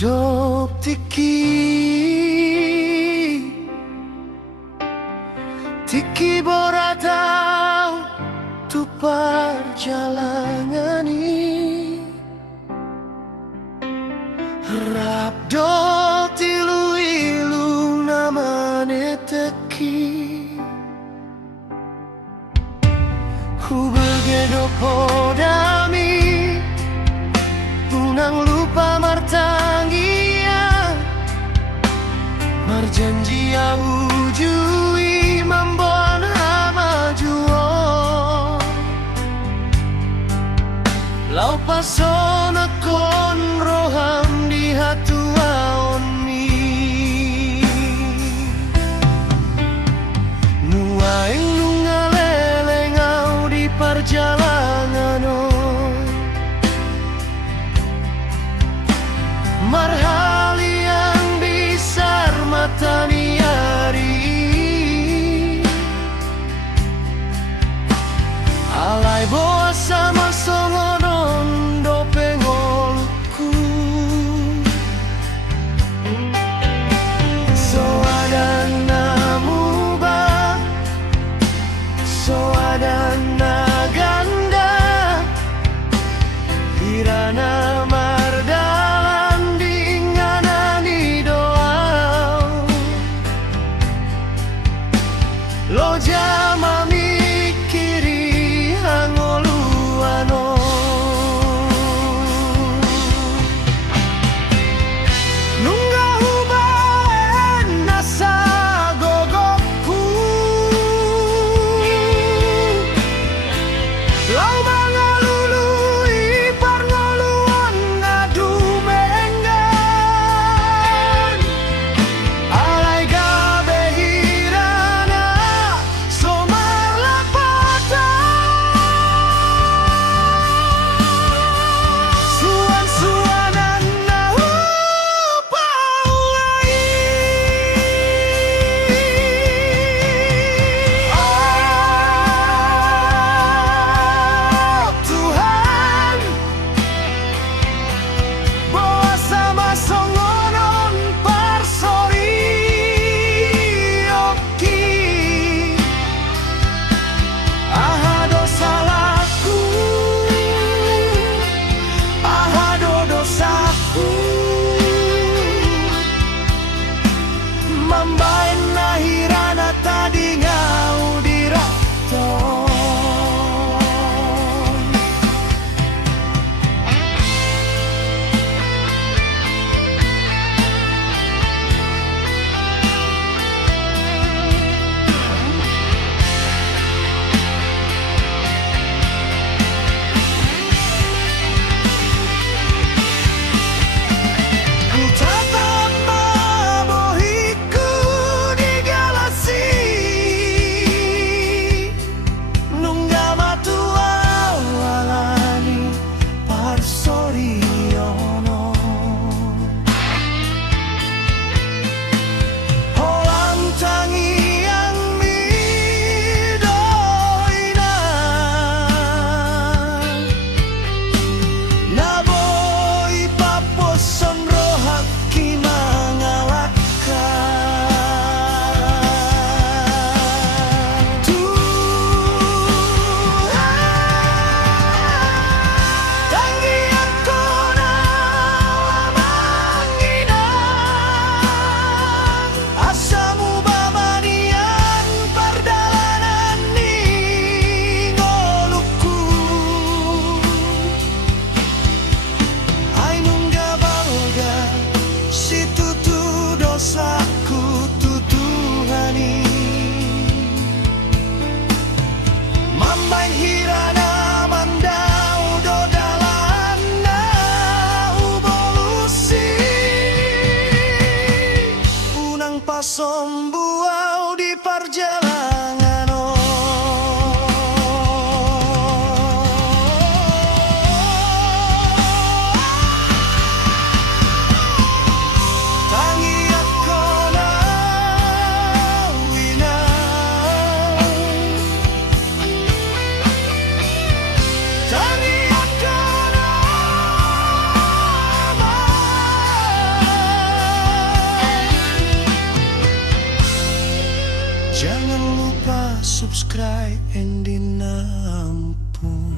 Dop Tiki boratau tu perjalanan ini Rap do tilu ilu namane teki Ku begedo podami Punang lupa martangia Marjanji ujui mambon hama juo Lau pasona kon roham di hatua onmi Nuaing nungalele ngau di perjalanan Marhali yang besar matani hari Alai boa sama songonon do pengolku So ada namuba So ada naganda Hirana mardalan dinganani doa Lo jama mikiri hangoluano Nungga hubaen nasa gogokku Lau mangalului parngolua subscribe and dinampun.